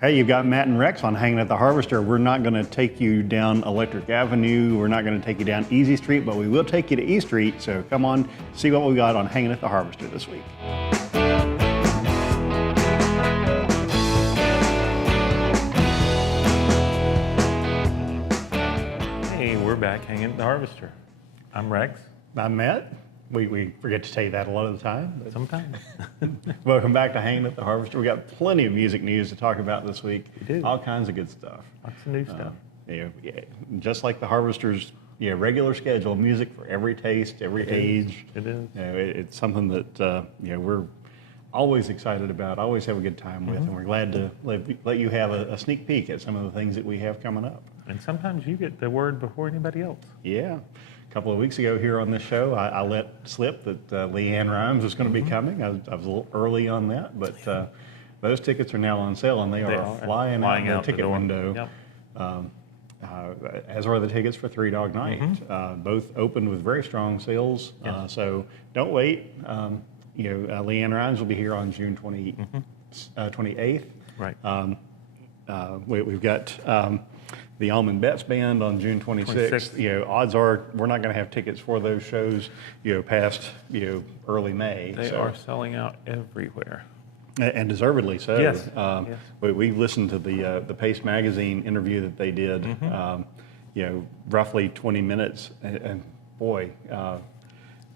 Hey, you've got Matt and Rex on Hanging at the Harvester. We're not going to take you down Electric Avenue. We're not going to take you down Easy Street, but we will take you to E Street. So come on, see what we got on Hanging at the Harvester this week. Hey, we're back hanging at the Harvester. I'm Rex. I'm Matt. We forget to tell you that a lot of the time. Sometimes. Welcome back to Hanging at the Harvester. We got plenty of music news to talk about this week. We do. All kinds of good stuff. Lots of new stuff. Yeah, just like the Harvester's regular schedule, music for every taste, every age. It is. It's something that we're always excited about, always have a good time with, and we're glad to let you have a sneak peek at some of the things that we have coming up. And sometimes you get the word before anybody else. Yeah. A couple of weeks ago here on this show, I let slip that Leanne Rhymes was going to be coming. I was a little early on that, but those tickets are now on sale, and they are flying out the ticket window. Yep. As are the tickets for Three Dog Night. Both opened with very strong sales, so don't wait. Leanne Rhymes will be here on June 28th. Right. We've got the Almond Betts Band on June 26th. Odds are we're not going to have tickets for those shows, past early May. They are selling out everywhere. And deservedly so. Yes. We listened to the Pace Magazine interview that they did. Roughly 20 minutes, and boy,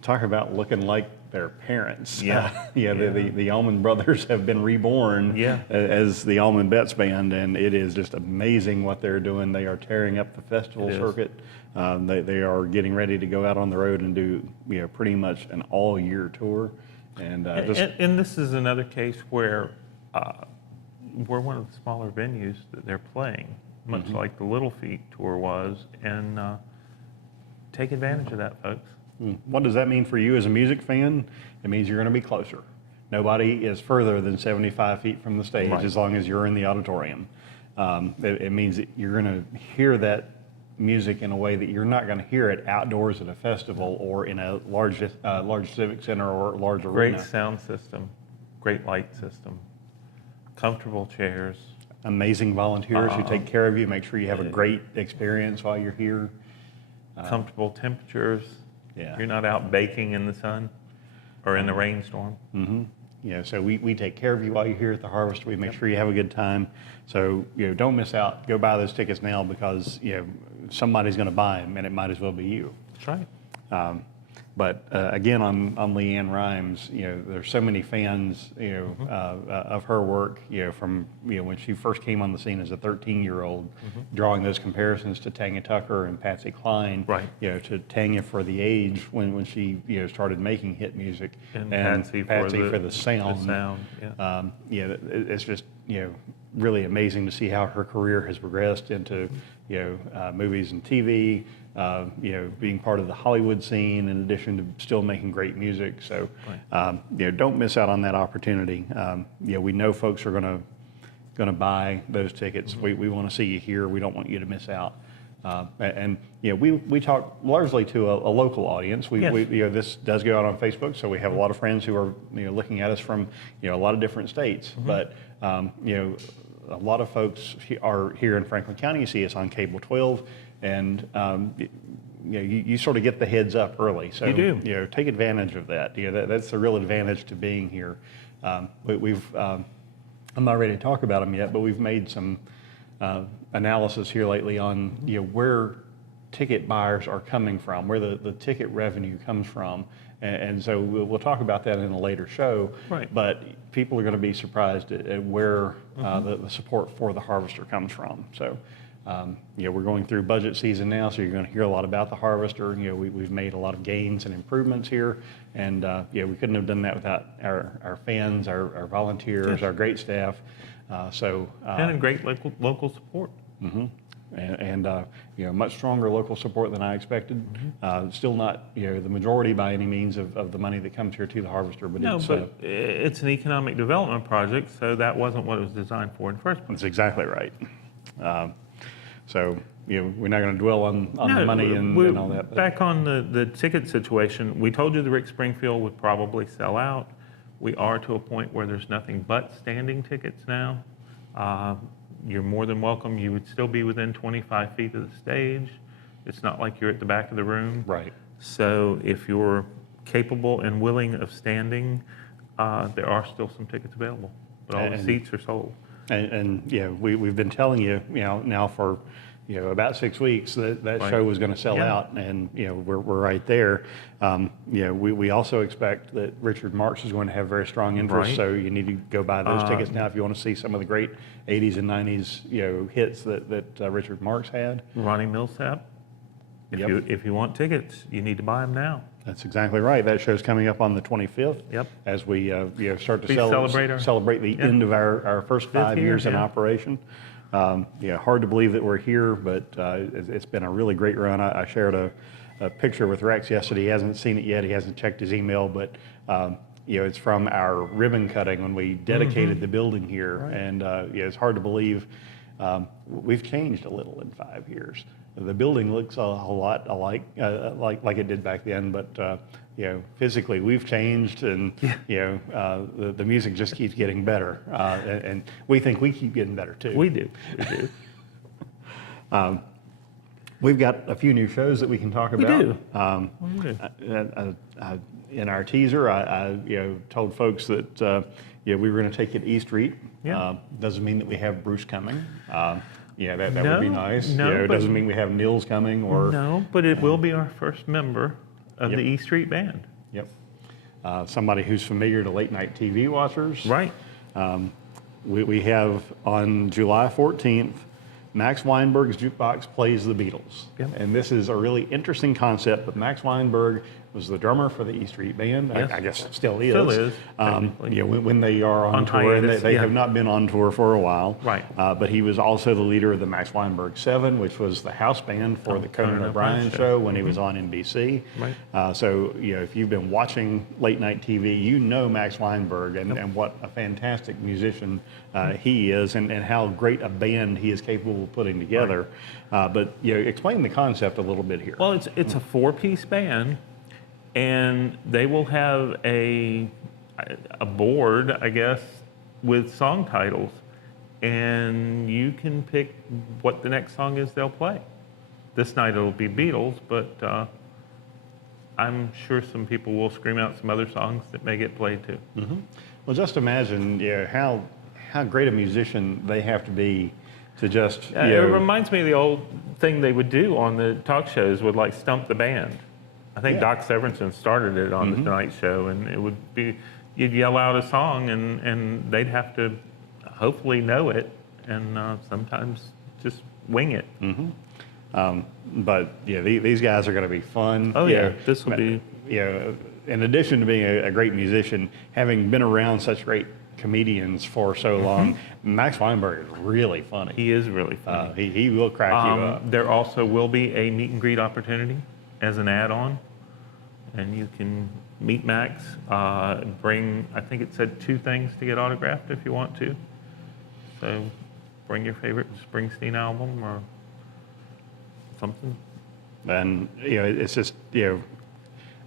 talk about looking like their parents. The Allman Brothers have been reborn as the Allman Betts Band, and it is just amazing what they're doing. They are tearing up the festival circuit. They are getting ready to go out on the road and do pretty much an all-year tour. And this is another case where we're one of the smaller venues that they're playing, much like the Little Feat tour was, and take advantage of that, folks. What does that mean for you as a music fan? It means you're going to be closer. Nobody is further than 75 feet from the stage as long as you're in the auditorium. It means that you're going to hear that music in a way that you're not going to hear it outdoors at a festival or in a large civic center or large arena. Great sound system, great light system, comfortable chairs. Amazing volunteers who take care of you, make sure you have a great experience while you're here. Comfortable temperatures. Yeah. You're not out baking in the sun or in the rainstorm. So we take care of you while you're here at the Harvester. We make sure you have a good time. So don't miss out. Go buy those tickets now because somebody's going to buy them, and it might as well be you. That's right. But again, on Leanne Rhymes, there's so many fans, of her work, from when she first came on the scene as a 13-year-old, drawing those comparisons to Tanya Tucker and Patsy Cline, to Tanya for the age when she started making hit music, and Patsy for the sound. It's just really amazing to see how her career has progressed into movies and TV. Being part of the Hollywood scene in addition to still making great music. So, don't miss out on that opportunity. We know folks are going to buy those tickets. We want to see you here. We don't want you to miss out. We talk largely to a local audience. This does go out on Facebook, so we have a lot of friends who are looking at us from a lot of different states. But a lot of folks are here in Franklin County. You see us on Cable 12. And you sort of get the heads up early, so you do. Take advantage of that. That's the real advantage to being here. I'm not ready to talk about them yet, but we've made some analysis here lately on where ticket buyers are coming from, where the ticket revenue comes from, and so we'll talk about that in a later show. Right. But people are going to be surprised at where the support for the Harvester comes from. So. We're going through budget season now, so you're going to hear a lot about the Harvester. We've made a lot of gains and improvements here, and we couldn't have done that without our fans, our volunteers, our great staff. And a great local support. And much stronger local support than I expected. Still not the majority by any means of the money that comes here to the Harvester, but it's an economic development project, so that wasn't what it was designed for in the first place. That's exactly right. So we're not going to dwell on the money and all that. Back on the ticket situation, we told you the Rick Springfield would probably sell out. We are to a point where there's nothing but standing tickets now. You're more than welcome. You would still be within 25 feet of the stage. It's not like you're at the back of the room. Right. So if you're capable and willing of standing, there are still some tickets available, but all the seats are sold. And we've been telling you, now for, about 6 weeks that Right. show was going to sell Yeah. out, and we're right there. We also expect that Richard Marx is going to have very strong interest, Right. so you need to go buy those tickets now if you want to see some of the great 80s and 90s hits that Richard Marx had. Ronnie Millsap. If you want tickets, you need to buy them now. That's exactly right. That show's coming up on the 25th. Yep. As we start to We celebrate the end of our first 5 year, years in yeah. operation. Hard to believe that we're here, but it's been a really great run. I shared a picture with Rex yesterday. He hasn't seen it yet. He hasn't checked his email, but it's from our ribbon cutting when we dedicated the building here. Right. And it's hard to believe we've changed a little in 5 years. The building looks a lot alike, like it did back then, but physically we've changed, and the music just keeps getting better, and we think we keep getting better too. We do. We've got a few new shows that we can talk about. We do. In our teaser, I told folks that we were going to take it E Street. Yeah. Doesn't mean that we have Bruce coming. That No, would be nice. no, It but- doesn't mean we have Nils coming or. No, but it will be our first member of Yep. the E Street Band. Yep. Somebody who's familiar to late night TV watchers. Right. We have on July 14th, Max Weinberg's Jukebox plays the Beatles. Yep. And this is a really interesting concept, but Max Weinberg was the drummer for the E Street Band. Yes. I guess still is. Still is, technically. When they are on tour, and hiatus, they yeah. have not been on tour for a while. Right. But he was also the leader of the Max Weinberg 7, which was the house band for the Conan O'Brien show when he was on NBC. Right. So if you've been watching late night TV, you know Max Weinberg and what a fantastic musician he is, and how great a band he is capable of putting together. But explain the concept a little bit here. Well, it's a 4-piece band, and they will have a board, I guess, with song titles, and you can pick what the next song is they'll play. This night it'll be Beatles, but I'm sure some people will scream out some other songs that may get played too. Mm-hmm. Well, just imagine how great a musician they have to be to just. It reminds me of the old thing they would do on the talk shows, would like stump the band. I think Doc Severinsen started it on the Tonight Show, and it would be, you'd yell out a song, and they'd have to hopefully know it, and sometimes just wing it. But these guys are going to be fun. Oh yeah, this will be. In addition to being a great musician, having been around such great comedians for so long, Max Weinberg is really funny. He is really funny. He will crack you up. There also will be a meet and greet opportunity as an add-on, and you can meet Max. Bring, I think it said 2 things to get autographed if you want to. So bring your favorite Springsteen album or something. And it's just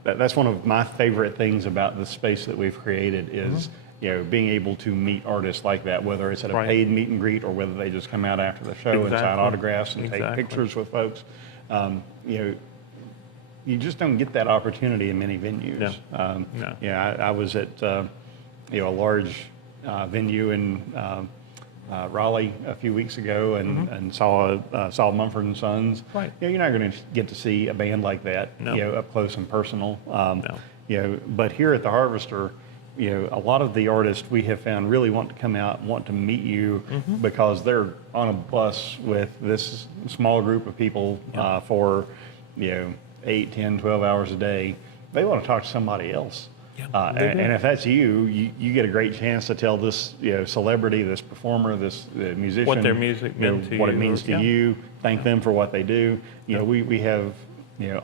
that's one of my favorite things about the space that we've created is being able to meet artists like that, whether it's at a paid meet and greet or whether they just come out after the show and sign autographs and take pictures with folks. You just don't get that opportunity in many venues. No. I was at a large venue in Raleigh a few weeks ago and saw Mumford and Sons. Right. You're not going to get to see a band like that up close and personal. But here at the Harvester, a lot of the artists we have found really want to come out and want to meet you because they're on a bus with this small group of people for 8, 10, 12 hours a day. They want to talk to somebody else. And if that's you get a great chance to tell this celebrity, this performer, this musician, what their music meant to what you, it means to you. Thank them for what they do. We have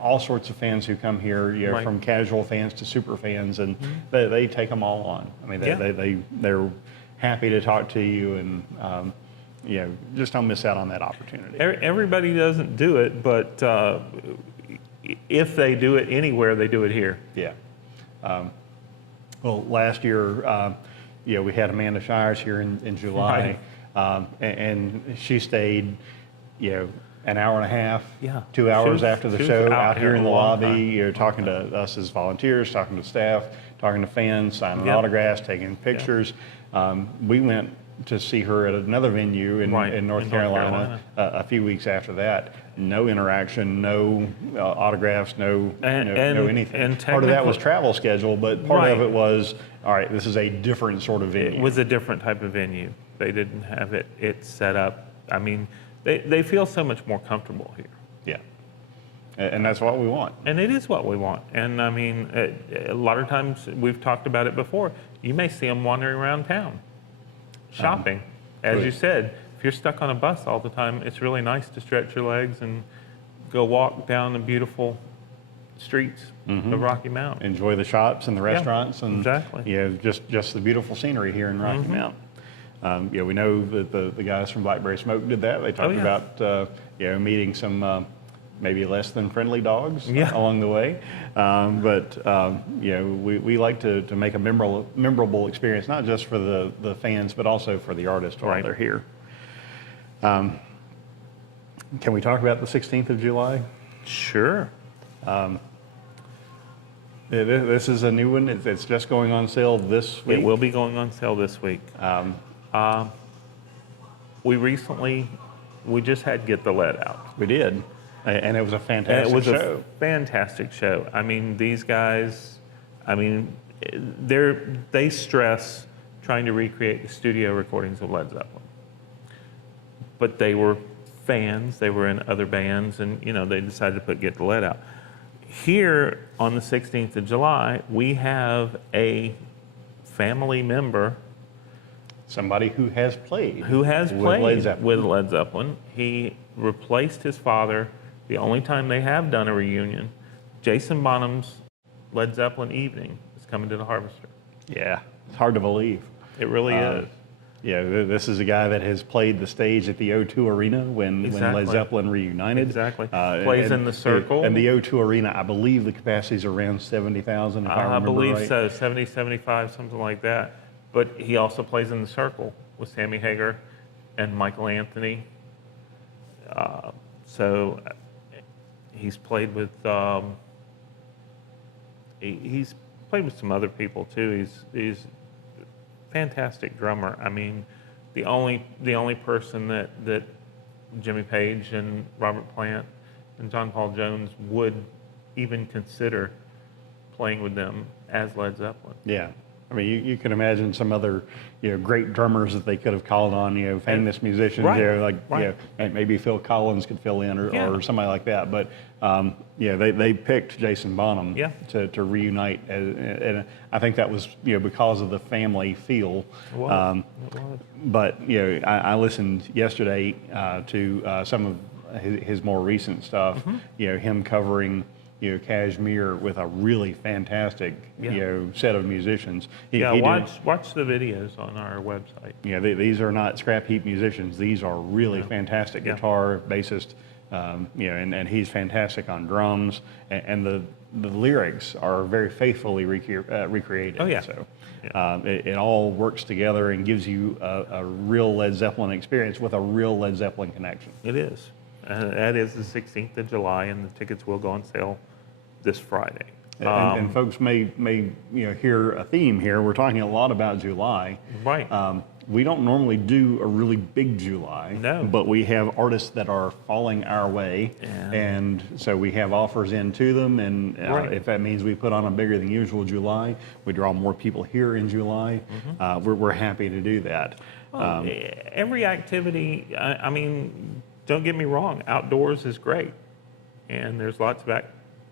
all sorts of fans who come here, from casual fans to super fans, and they take them all on. I mean, they're happy to talk to you, and just don't miss out on that opportunity. Everybody doesn't do it, but if they do it anywhere, they do it here. Yeah. Well, last year, we had Amanda Shires here in July. and she stayed, an hour and a half, Yeah. 2 hours She was- after the she was show, out out here here in a the long lobby, time. talking to us as volunteers, talking to staff, talking to fans, signing Yep. autographs, taking pictures. We went to see her at another venue in, Right, in North in North Carolina, Carolina. A few weeks after that. No interaction, no autographs, no And- no anything. and Part of that was technically- travel schedule, but part of Right. it was, all right, this is a different sort of venue. It was a different type of venue. They didn't have it set up. I mean, they feel so much more comfortable here. Yeah, and that's what we want. And it is what we want. And I mean, a lot of times, we've talked about it before, you may see them wandering around town, shopping. As good. you said, if you're stuck on a bus all the time, it's really nice to stretch your legs and go walk down the beautiful streets of Rocky Mountain. Enjoy the shops and the restaurants, and exactly. just the beautiful scenery here in Rocky Mountain. We know that the guys from Blackberry Smoke did that. They talked yeah. about meeting some maybe less than friendly dogs Yeah. along the way, we like to make a memorable experience, not just for the fans, but also for the artists while Right. they're here. Can we talk about the 16th of July? Sure. This is a new one. It's just going on sale this week. It will be going on sale this week. We just had Get the Lead out. We did, and it was a And fantastic it was show. a fantastic show. I mean, these guys, they stress trying to recreate the studio recordings of Led Zeppelin. But they were fans, they were in other bands, and they decided to put Get the Lead out. Here on the 16th of July, we have a family member Somebody who has played with with Led Zeppelin. with Led Zeppelin. He replaced his father the only time they have done a reunion. Jason Bonham's Led Zeppelin Evening is coming to the Harvester. Yeah, it's hard to believe. It really is. This is a guy that has played the stage at the O2 Arena when Exactly. Led Zeppelin reunited. Exactly. Plays in the Circle. And the O2 Arena, I believe the capacity is around 70,000, if I remember I believe right. so, 70, 75, something like that. But he also plays in the Circle with Sammy Hagar and Michael Anthony. So he's played with he's played with some other people too. He's a fantastic drummer. I mean, the only person that Jimmy Page and Robert Plant and John Paul Jones would even consider playing with them as Led Zeppelin. Yeah. I mean, you can imagine some other, great drummers that they could have called on, famous musicians, Right, right. and maybe Phil Collins could fill in Yeah. or somebody like that. But, they picked Jason Bonham Yeah. to reunite. And I think that was, because of the family feel. It was. It was. But, I listened yesterday to some of his more recent stuff, him covering Kashmir with a really fantastic, set of musicians. He Watch the videos on our website. These are not scrap heap musicians. These are really fantastic guitar, bassist, and he's fantastic on drums. And the lyrics are very faithfully recreated. Oh, yeah. So Yeah. it all works together and gives you a real Led Zeppelin experience with a real Led Zeppelin connection. It is. That is the 16th of July, and the tickets will go on sale this Friday. And folks may hear a theme here. We're talking a lot about July. Right. We don't normally do a really big July, No. but we have artists that are falling our way, Yeah. and so we have offers into them. And Right. if that means we put on a bigger than usual July, we draw more people here in July. We're happy to do that. Well, every activity, I mean, don't get me wrong, outdoors is great. And there's lots of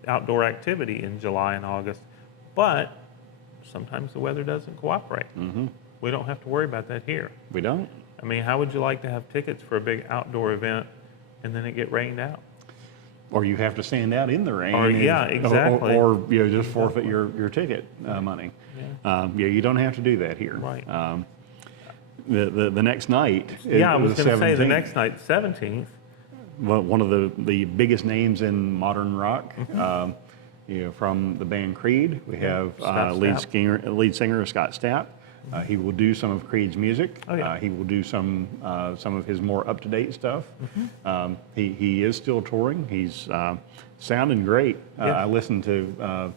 outdoor activity in July and August. But sometimes the weather doesn't cooperate. We don't have to worry about that here. We don't. I mean, how would you like to have tickets for a big outdoor event and then it get rained out? Or you have to stand out in the rain. Or, yeah, exactly. Or just forfeit your ticket money. You don't have to do that here. Right. The next night. I was the going to say the 17th. next night, 17th. One of the biggest names in modern rock, from the band Creed. We have Scott lead Stapp. singer Scott Stapp. He will do some of Creed's music. Oh, yeah. He will do some of his more up-to-date stuff. He is still touring. He's sounding great. Yeah. I listened to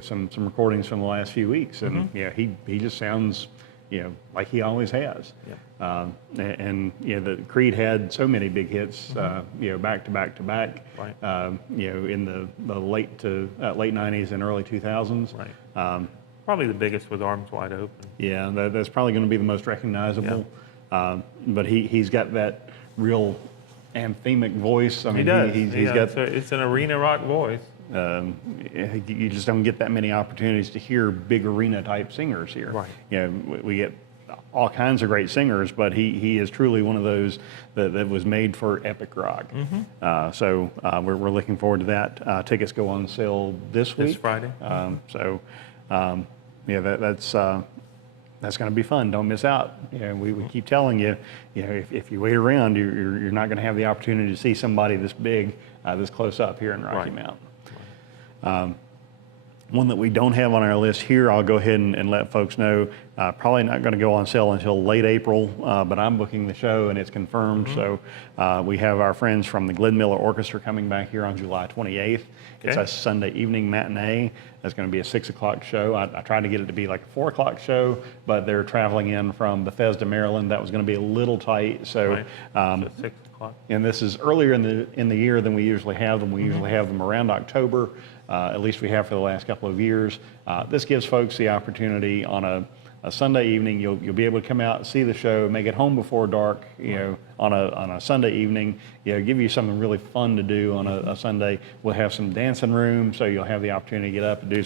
some recordings from the last few weeks, and he just sounds like he always has. And the Creed had so many big hits, back to back to back. Right. In the late 90s and early 2000s. Right. Probably the biggest with Arms Wide Open. Yeah, that's probably going to be the most recognizable. But he's got that real anthemic voice. I mean, He does. He's got. It's an arena rock voice. You just don't get that many opportunities to hear big arena type singers here. Right. We get all kinds of great singers, but he is truly one of those that was made for epic rock. So we're looking forward to that. Tickets go on sale this week. This Friday. That's going to be fun. Don't miss out. We keep telling you, if you wait around, you're not going to have the opportunity to see somebody this big, this close up here in Rocky Mount. One that we don't have on our list here, I'll go ahead and let folks know, probably not going to go on sale until late April, but I'm booking the show and it's confirmed. So we have our friends from the Glenn Miller Orchestra coming back here on July 28th. It's a Sunday evening matinee. It's going to be a 6 o'clock show. I tried to get it to be like a 4 o'clock show, but they're traveling in from Bethesda, Maryland. That was going to be a little tight. So, so 6 o'clock. And this is earlier in the year than we usually have them. We usually have them around October. At least we have for the last couple of years. This gives folks the opportunity on a Sunday evening. You'll be able to come out, see the show, make it home before dark. On a Sunday evening. Give you something really fun to do on a Sunday. We'll have some dancing room, so you'll have the opportunity to get up and do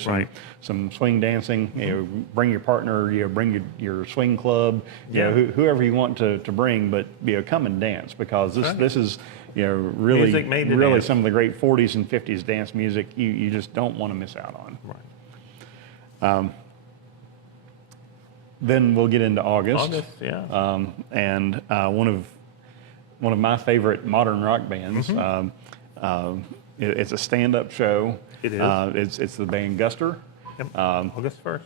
some swing dancing. Bring your partner. Bring your swing club. Whoever you want to bring, but come and dance, because this is. Really some of the great 40s and 50s dance music you just don't want to miss out on. Right. Then we'll get into August. And one of my favorite modern rock bands. It's a stand-up show. It is. It's the band Guster. August 1st.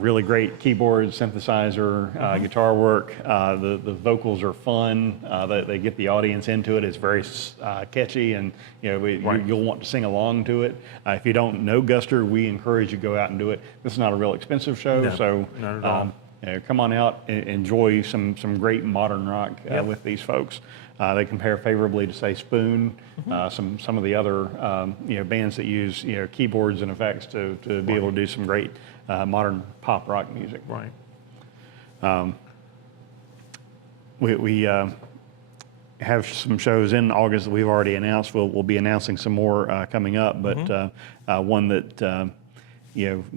Really great keyboard, synthesizer, guitar work. The vocals are fun. They get the audience into it. It's very catchy, and you'll want to sing along to it. If you don't know Guster, we encourage you to go out and do it. This is not a real expensive show, so not at all. Come on out and enjoy some great modern rock with these folks. They compare favorably to, say, Spoon, some of the other bands that use keyboards and effects to be able to do some great modern pop rock music. Right. We have some shows in August that we've already announced. We'll be announcing some more coming up, but one that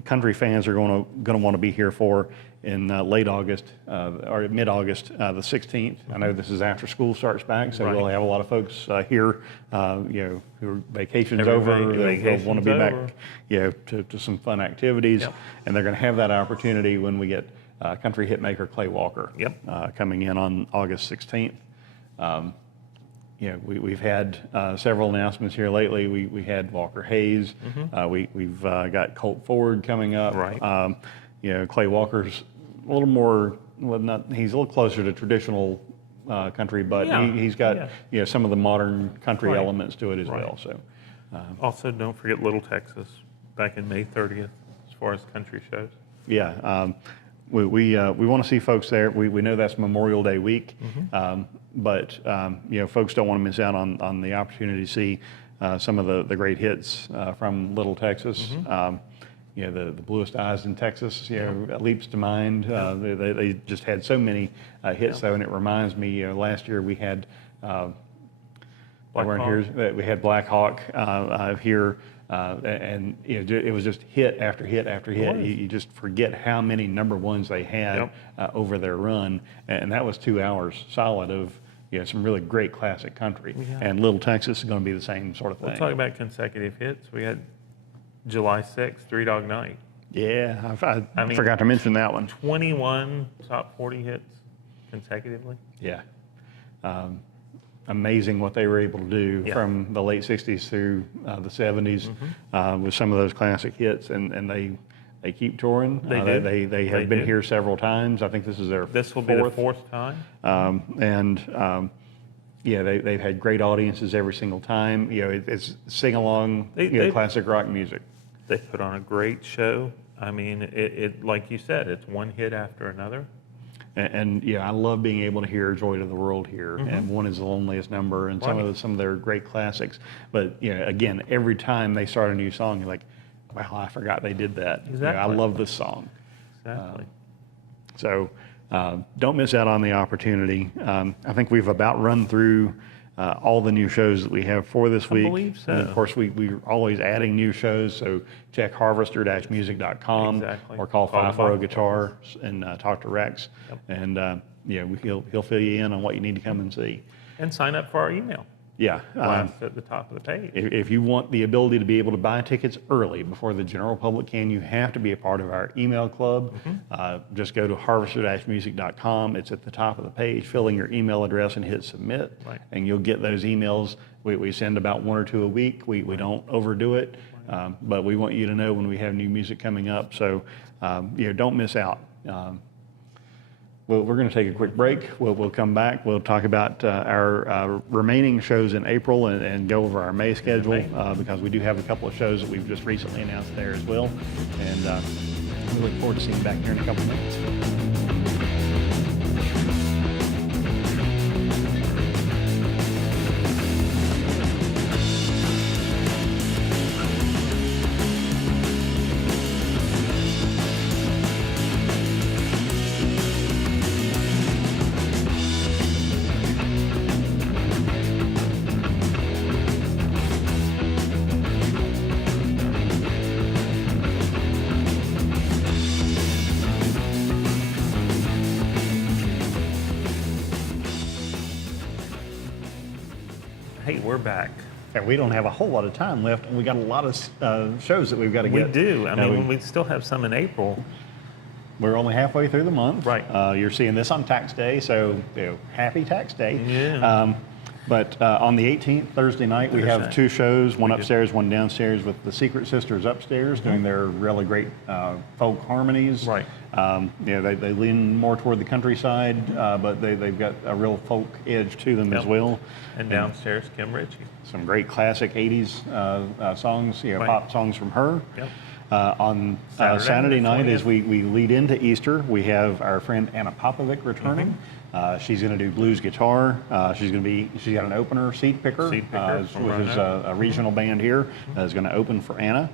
country fans are going to want to be here for in late August or mid-August, the 16th. I know this is after school starts back, so we'll have a lot of folks here, who are vacations over. They'll want to be back, to some fun activities, and they're going to have that opportunity when we get country hitmaker Clay Walker coming in on August 16th. We've had several announcements here lately. We had Walker Hayes. We've got Colt Ford coming up. Right. Clay Walker's a little more, he's a little closer to traditional country, but he's got some of the modern country elements to it as well. So, also, don't forget Little Texas back in May 30th as far as country shows. We want to see folks there. We know that's Memorial Day week, but folks don't want to miss out on the opportunity to see some of the great hits from Little Texas. The Bluest Eyes in Texas, leaps to mind. They just had so many hits, though, and it reminds me. Last year we had we had Black Hawk here, and it was just hit after hit after hit. You just forget how many number ones they had over their run, and that was 2 hours solid of some really great classic country. And Little Texas is going to be the same sort of thing. We'll talk about consecutive hits. We had July 6th, Three Dog Night. Yeah, I forgot to mention that one. 21 top 40 hits consecutively. Yeah. Amazing what they were able to do from the late 60s through the 70s with some of those classic hits. And They keep touring. They do. They have They been do. here several times. I think this is their This will be the fourth time. Yeah, they've had great audiences every single time. You know, it's sing along, classic rock music. They put on a great show. I mean, it like you said, it's one hit after another. And yeah, I love being able to hear "Joy to the World" here, Mm-hmm. and "One Is the Loneliest Number," and Right. some of their great classics. But you know, again, every time they start a new song, you're like, "Wow, I forgot they did that." You know, I Exactly. love this song. Exactly. So don't miss out on the opportunity. I think we've about run through all the new shows that we have for this week. believe so. And of course, we're always adding new shows, so check harvester-music.com Exactly. or call Call 5 Guitar and talk to Rex. Yep. And he'll fill you in on what you need to come and see. And sign up for our email. Yeah. Blast at the top of the page. If you want the ability to be able to buy tickets early before the general public can, you have to be a part of our email club. Just go to harvester-music.com. It's at the top of the page. Fill in your email address and hit submit, Right. and you'll get those emails. We send about 1 or 2 a week. We don't overdo it, but we want you to know when we have new music coming up. So don't miss out. Well, we're going to take a quick break. We'll come back. We'll talk about our remaining shows in April and go over our May schedule because we do have a couple of shows that we've just recently announced there as well. And we look forward to seeing you back here in a couple of minutes. Hey, we're back. And we don't have a whole lot of time left, and we got a lot of shows that we've got to We get. do. I mean, we still have some in April. We're only halfway through the month. Right. You're seeing this on tax day, so happy tax day. Yeah. But on the 18th, Thursday night, we have Thursday. 2 shows, one We do. upstairs, one downstairs, with the Secret Sisters upstairs doing their really great folk harmonies. Right. They lean more toward the countryside, but they've got a real folk edge to them as Yep. well. And downstairs, Kim Ritchie. Some great classic 80s songs, Right. pop songs from her. Yep. On Saturday, Saturday the night, 20th. as we lead into Easter, we have our friend Anna Popovic returning. She's going to do blues guitar. She's got an opener, Seed Picker, Seed Picker from which is Roanoke. a regional band here, is going to open for Anna.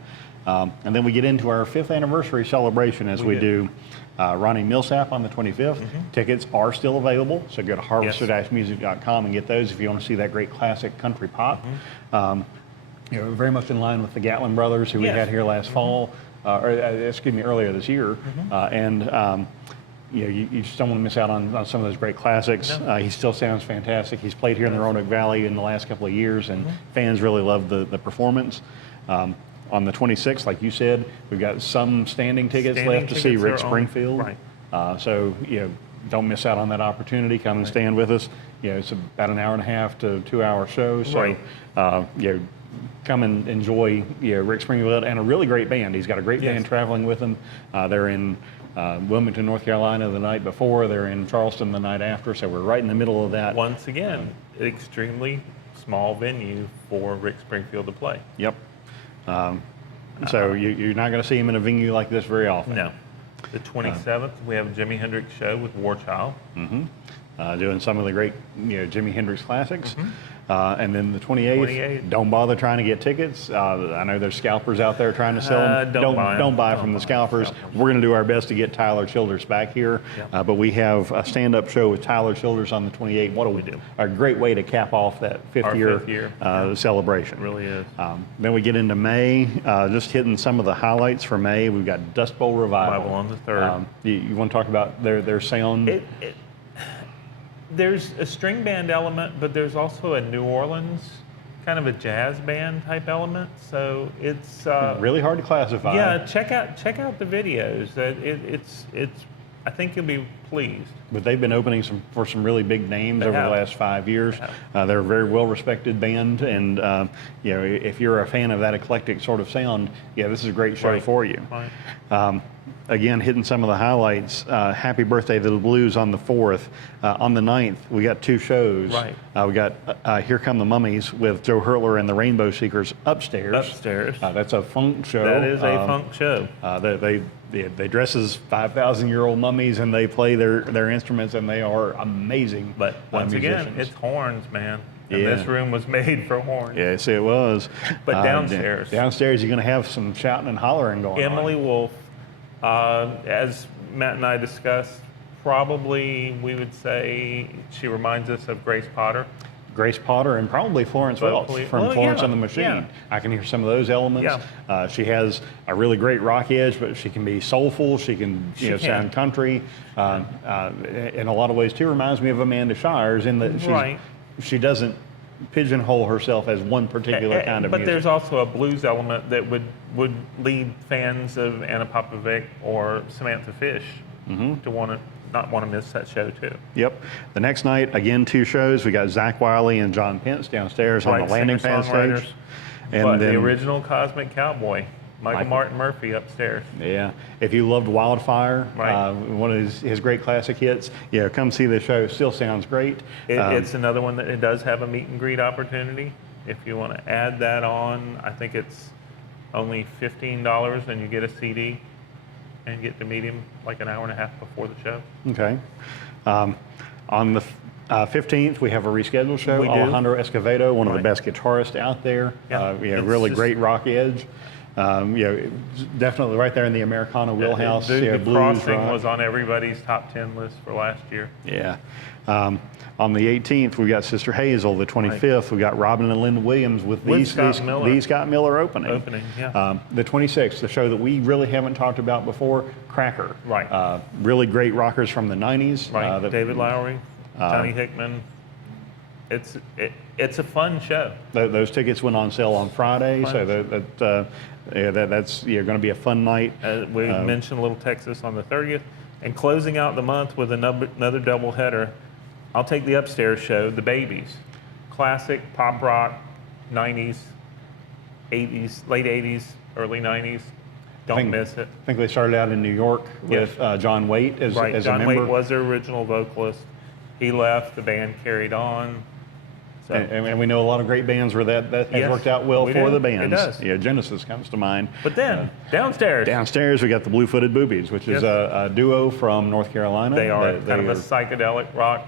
And then we get into our 5th anniversary celebration as we do Ronnie Millsap on the 25th. Tickets are still available, so go to harvester-music.com and get those if you want to see that great classic country pop. Very much in line with the Gatlin brothers who we Yes. had here last fall, earlier this year. You just don't want to miss out on some of those great classics. No. He still sounds fantastic. He's played here in the Roanoke Valley in the last couple of years, and fans really love the performance. On the 26th, like you said, we've got some standing tickets Standing left to see tickets Rick are on- Springfield. right. So don't miss out on that opportunity. Come and stand with us. It's about an hour and a half to 2-hour show. So Right. come and enjoy Rick Springfield and a really great band. He's got a great Yes. band traveling with him. They're in Wilmington, North Carolina the night before. They're in Charleston the night after. So we're right in the middle of that. Once again, extremely small venue for Rick Springfield to play. Yep. So you're not going to see him in a venue like this very often. No. The 27th, we have a Jimi Hendrix show with War Child. Doing some of the great Jimi Hendrix classics. And then the 28th, 28th. don't bother trying to get tickets. I know there's scalpers out there trying to sell them. Don't buy 'em. Don't buy Don't from the buy scalpers. scalpers. We're going to do our best to get Tyler Childers back here. Yep. But we have a stand-up show with Tyler Childers on the 28th. What do we do? A great way to cap off that fifth Our year, fifth year. celebration. It really is. Then we get into May, just hitting some of the highlights for May. We've got Dust Bowl Revival. Revival on the 3rd. You want to talk about their sound? There's a string band element, but there's also a New Orleans kind of a jazz band type element. So it's really hard to classify. yeah. Check out the videos. It's I think you'll be pleased. But they've been opening for some really big names They over have. the last 5 years. They have. They're a very well-respected band, and if you're a fan of that eclectic sort of sound, yeah, this is a great show Right. for you. Right. Again, hitting some of the highlights. Happy Birthday to the Blues on the 4th. On the 9th, we got 2 shows. Right. We got Here Come the Mummies with Joe Hurtler and the Rainbow Seekers upstairs. Upstairs. That's a funk show. That is a funk show. They dress as 5,000-year-old mummies, and they play their instruments, and they are amazing. But once again, musicians. it's horns, man. And Yeah. this room was made for horns. Yes, it was. But downstairs. Downstairs, you're going to have some shouting and hollering going on. Emily Wolf, as Matt and I discussed, probably we would say she reminds us of Grace Potter. Grace Potter and probably Florence Welch Vocally- from well, Florence yeah, and the Machine. yeah. I can hear some of those elements. Yeah. She has a really great rock edge, but she can be soulful. She can, She can. sound country. In a lot of ways, too, reminds me of Amanda Shires in that Right. she doesn't pigeonhole herself as one particular kind of But music. there's also a blues element that would lead fans of Anna Popovic or Samantha Fish Mm-hmm. to not want to miss that show too. Yep. The next night, again, 2 shows. We got Zach Wiley and John Pence downstairs on Right, the landing pad singer-songwriters. stage. And But then, the original Cosmic Cowboy, Michael Michael. Martin Murphy upstairs. yeah, if you loved Wildfire, Right. one of his great classic hits, come see the show. Still sounds great. It's another one that it does have a meet and greet opportunity. If you want to add that on, I think it's only $15 and you get a CD and get to meet him like an hour and a half before the show. Okay. On the 15th, we have a rescheduled show. We do. Alejandro Escovedo, one of the Right. best guitarists out there. Yeah. It's Really just- great rock edge. Definitely right there in the Americana wheelhouse. The Blues, Crossing rock. was on everybody's top 10 list for last year. Yeah. On the 18th, we got Sister Hazel. The 25th, we got Robin and Linda Williams with With Scott Miller. the Scott Miller opening. Yeah. The 26th, the show that we really haven't talked about before, Cracker. Right. Really great rockers from the 90s. Right. that- David Lowery, Tony Hickman. It's a fun show. Those tickets went on sale on Friday, Fun. so that's going to be a fun night. We mentioned Little Texas on the 30th. And closing out the month with another doubleheader, I'll take the upstairs show, The Babies. Classic pop rock, 90s, 80s, late 80s, early 90s. Don't miss it. I think they started out in New York with John Waite as Right, a John member. Waite was their original vocalist. He left, the band carried on. So, And we know a lot of great bands where that has Yes, worked out well we for do. the It bands. does. Yeah, Genesis comes to mind. but then, downstairs, Downstairs, we got the Blue Footed Boobies, which is Yes. a duo from North Carolina. they are They kind of a are- psychedelic rock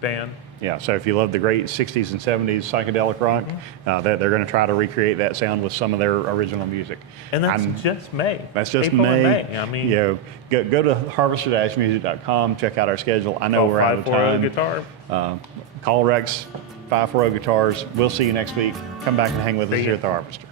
band. Yeah, so if you love the great 60s and 70s psychedelic rock, they're going to try to recreate that sound with some of their original music. And that's just May. That's just April and May. I mean, Go to harvester-music.com, check out our schedule. I know call we're out of 540 time. guitar. Call Rex, 540 Guitars. We'll see you next week. Come back and hang with us See here ya. at the Harvester.